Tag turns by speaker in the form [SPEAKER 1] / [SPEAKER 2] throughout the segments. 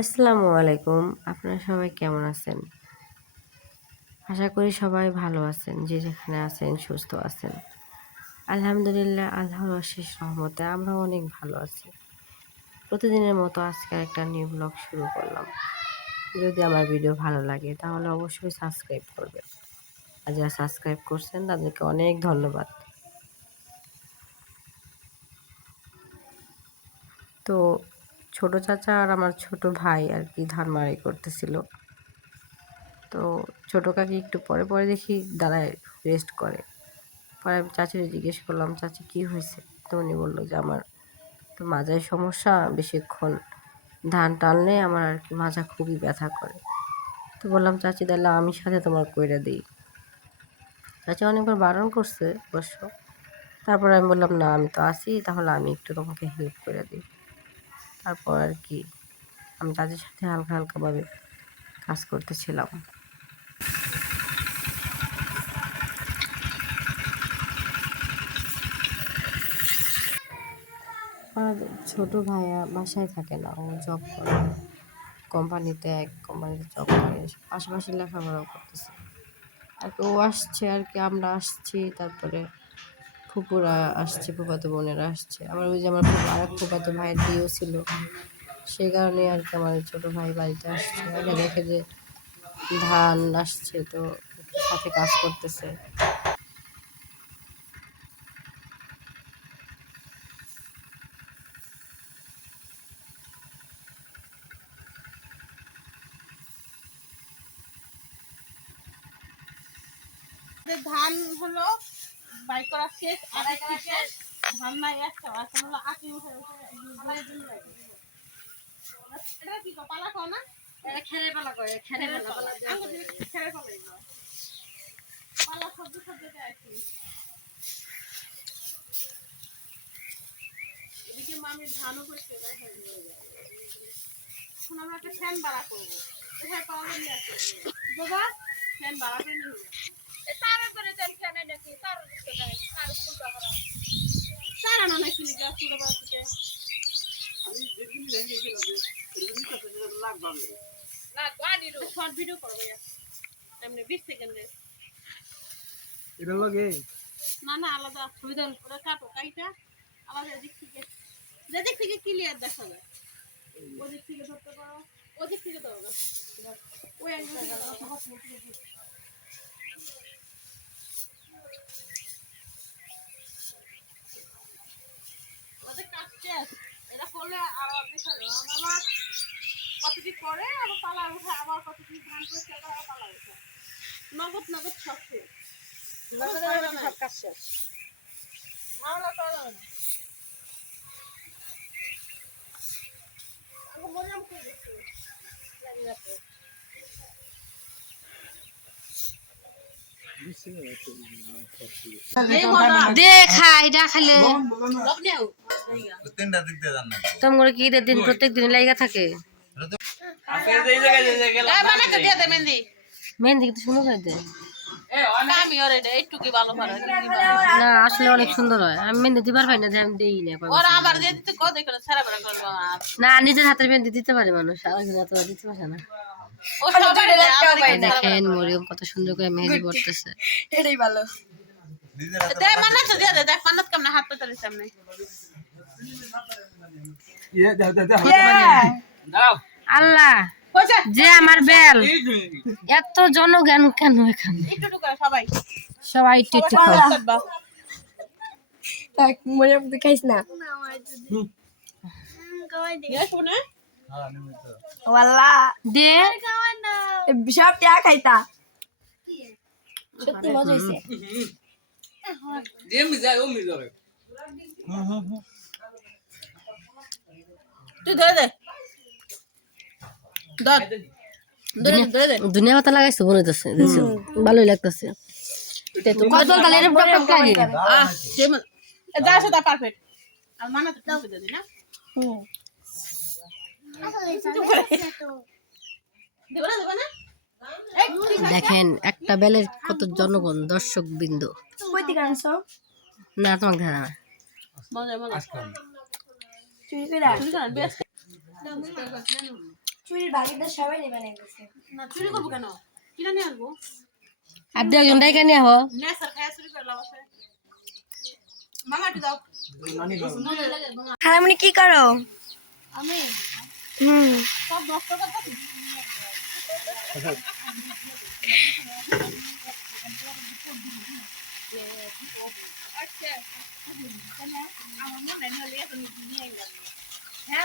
[SPEAKER 1] আসসালামু আলাইকুম। আপনারা সবাই কেমন আছেন? আশা করি সবাই ভালো আছেন, যে যেখানে আছেন, সুস্থ আছেন। আলহামদুলিল্লাহ, আল্লাহর অশেষ রহমতে আমরা অনেক ভালো আছি। প্রতিদিনের মতো আজকে একটা নিউ ব্লগ শুরু করলাম। যদি আমার ভিডিও ভালো লাগে, তাহলে অবশ্যই সাবস্ক্রাইব করবেন। আর যারা সাবস্ক্রাইব করছেন, তাদেরকে অনেক ধন্যবাদ। তো ছোট চাচা আর আমার ছোট ভাই আর কি ধান মারাই করতেছিল। তো ছোট কাকি একটু পরে পরে দেখি দাঁড়ায় রেস্ট করে। পরে আমি চাচিরে জিজ্ঞেস করলাম, চাচি, কি হয়েছে? তো উনি বলল যে, আমার তো মাজায় সমস্যা, বেশিক্ষণ ধান টানলে আমার আর কি মাজা খুবই ব্যথা করে। তো বললাম, চাচি, তাহলে আমি সাথে তোমার কইরা দিই। চাচি অনেকবার বারণ করছে অবশ্য। তারপর আমি বললাম, না, আমি তো আসি তাহলে আমি একটু তোমাকে হেল্প করে দিই। তারপর আর কি আমি তাদের সাথে হালকা হালকাভাবে কাজ করতেছিলাম। আর ছোট ভাইয়া বাসায় থাকে না, ও জব করে। কোম্পানিতে এক কোম্পানিতে জব করে, পাশাপাশি লেখাপড়াও করতেছে। আর ও আসছে আর কি, আমরা আসছি, তারপরে ফুপুরা আসছে, ফুফাতো বোনেরা আসছে। আমার ওই যে আমার আর এক ফুফাতো ভাইয়ের বিয়েও ছিল সেই কারণে আর কি আমার ছোটো ভাই বাড়িতে আসছে। আগে দেখে যে ধান আসছে, তো সাথে কাজ করতেছে।
[SPEAKER 2] ধান হলো বাই করা শেষ ধান নাই একটা এখন হলো আটি উঠে উঠে এটা কি পালা না?
[SPEAKER 1] খেলে পালা
[SPEAKER 2] সবজি সবজিতে আছি এদিকে মামির ধানও এখন আমরা একটা ফ্যান বাড়া করব। কোথায় পাওয়া যাবে বাবা ফ্যান বাড়া করে নিয়ে
[SPEAKER 3] এটা লগে
[SPEAKER 2] না না আলাদা সুবিধা ওরা কাটো কাইটা আলাদা এদিক থেকে যেদিক থেকে ক্লিয়ার দেখা যায় ওদিক থেকে ধরতে পারো ওদিক থেকে ধরো ওই করে আবার পালা উঠে আবার কতটি ধান করছে আবার পালা উঠে। নগদ নগদ সব শেষ। সব কাজ শেষ। মামলা করা যাবে না। আমি মরিয়াম কই দেখছি জানি না তো।
[SPEAKER 1] দে খাই এটা খাইলে
[SPEAKER 4] তিনটা দিক দিয়ে যান না।
[SPEAKER 1] তোম করে কি দিন প্রত্যেক দিন লাইগা থাকে?
[SPEAKER 2] মেহেন্দি।
[SPEAKER 1] কিন্তু সুন্দর হয় দে।
[SPEAKER 2] আমি ওর এটা একটুকুই ভালো পারে।
[SPEAKER 1] না আসলে অনেক সুন্দর হয়। আমি মেহেন্দি দিবার পাই না যে আমি দিই না কয়
[SPEAKER 2] ওরা
[SPEAKER 1] বছর।
[SPEAKER 2] আমার দিয়ে দিতে কত করে ছেড়ে বেড়া করব আর।
[SPEAKER 1] না নিজের হাতের মেহেন্দি দিতে পারে মানুষ হাতে দিতে পারে না। দেখেন মরিয়ম কত সুন্দর করে মেহেন্দি পড়তেছে।
[SPEAKER 4] দিদির
[SPEAKER 2] দে মান্নাত দিয়ে দে দেখ মান্নাত কেমনে হাত পেতে দিছে সামনে
[SPEAKER 3] ইয়ে দাও।
[SPEAKER 1] আল্লাহ যে আমার বেল। এত জনজ্ঞান কেন এখানে?
[SPEAKER 2] একটু একটু করে সবাই
[SPEAKER 1] সবাই একটু একটু।
[SPEAKER 5] না।
[SPEAKER 1] দে।
[SPEAKER 5] সব চা খাইতা। সত্যি মজা হয়েছে
[SPEAKER 2] তুই ধরে দে। ধর।
[SPEAKER 1] দুনিয়া পাতা লাগাইছো ভালোই লাগতেছে।
[SPEAKER 2] মানা এই, ঠিক আছে।
[SPEAKER 1] দেখেন একটা বেলের কত জনগণ দর্শক বিন্দু
[SPEAKER 5] কই থেকে আনছো
[SPEAKER 1] না। তোমাকে ধারা না
[SPEAKER 5] চুরির বাকিটা সবাই নেবে না
[SPEAKER 2] না চুরি করব কেন? কিনে নিয়ে আসব?
[SPEAKER 1] আর দু একজন ডাইকা নিয়ে হো
[SPEAKER 2] নেশার খায় চুরি করে লাভ আছে। মামা একটু দাও।
[SPEAKER 5] কি করো?
[SPEAKER 2] আমি?
[SPEAKER 5] হুম।
[SPEAKER 2] সব কালকে কেন আসে হ্যাঁ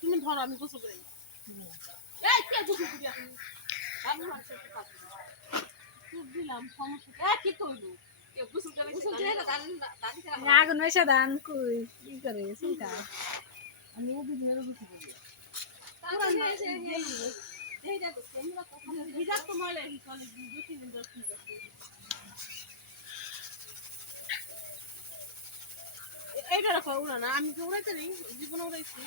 [SPEAKER 2] তুমি ধরো আমি গোসল করে দিলাম সমস্যা কি? এই দিয়ে
[SPEAKER 4] আগুন এসে দান কই কি করে চিন্তা
[SPEAKER 2] আমি দুদিনের গোসল করি হিজাব তো ময়লা চলে দু তিন দিন দশ দিন এইটা রাখো উড়া না আমি তো উড়াইতে নেই জীবনে উড়াইছি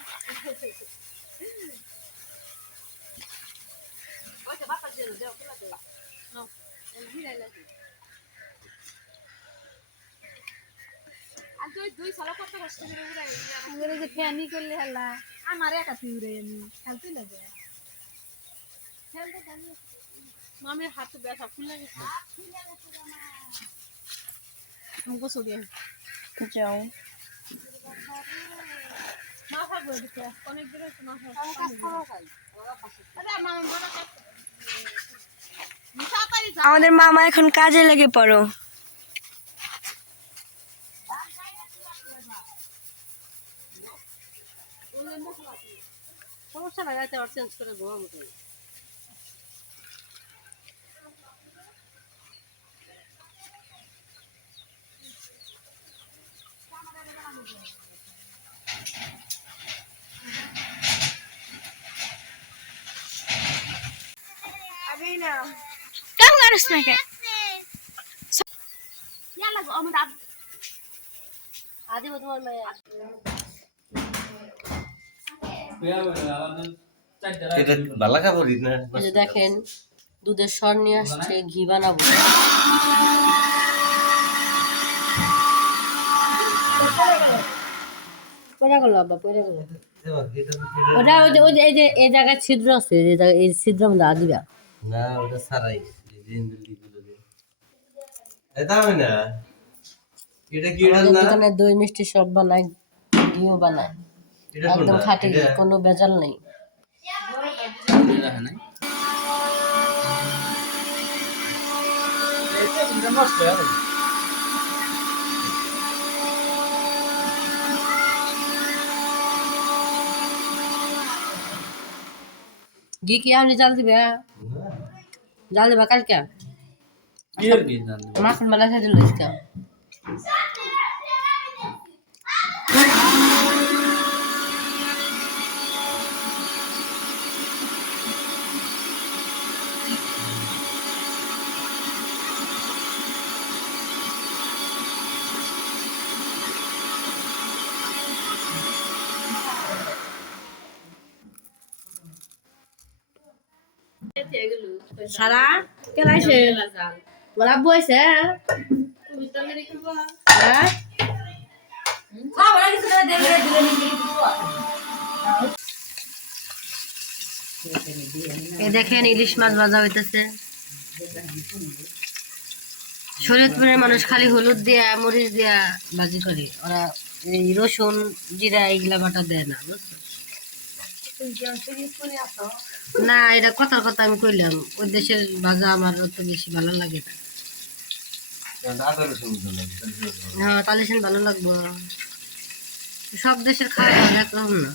[SPEAKER 2] নাও, এই ভিড়াই লাগে। আর তুই দুই সালা কত কষ্ট করে উড়াই
[SPEAKER 4] আমাদের যে ফ্যানি করলে হেলা। আমার একা তুই আমি। খেলতে না যায়
[SPEAKER 2] মামির হাতে ব্যথা ফুলে গেছে। আমি গোসল দিয়ে
[SPEAKER 5] যাও।
[SPEAKER 2] না থাকবে এদিকে অনেক দূরে আরে মামা বড় কাজ
[SPEAKER 5] আমাদের মামা এখন কাজে লেগে পড়ো।
[SPEAKER 2] সমস্যা নাই রাতে আর চেঞ্জ করে ঘুমাবো তো
[SPEAKER 5] আমি না
[SPEAKER 4] কেমন করিস না কে
[SPEAKER 2] লাগো আমার দাদ আদি তোমার মেয়ে
[SPEAKER 6] এটা না?
[SPEAKER 1] দেখেন দুধের স্বর নিয়ে আসছে ঘি বানাবো। পয়রা গেল আব্বা পয়রা গেল। ওটা ওই যে ওই যে এই যে এই জায়গায় ছিদ্র আছে এই জায়গায় এই ছিদ্র মধ্যে দিবা
[SPEAKER 6] না ওটা সারাই এটা আমি না। এটা কি এটা
[SPEAKER 1] আমাদের
[SPEAKER 6] না
[SPEAKER 1] দোকানে দই মিষ্টি সব বানায় ঘিও বানায় একদম খাঁটি কোনো ভেজাল নেই। ঘি কি আপনি জাল দিবে? জাল দিবা কালকে? মাখন বেলা খেয়ে দিল আজকে সারা দেখেন ইলিশ মাছ ভাজা হইতেছে। শরীয়তপুরের মানুষ খালি হলুদ দিয়া, মরিচ দিয়া ভাজি করে। ওরা এই রসুন, জিরা এইগুলা বাটা দেয় না, বুঝছ? না, এটা কথার কথা আমি কইলাম। ওই দেশের ভাজা আমার অত বেশি ভালো লাগে না। হ্যাঁ তাহলে সেন ভালো লাগবো। সব দেশের খাওয়া একরকম না।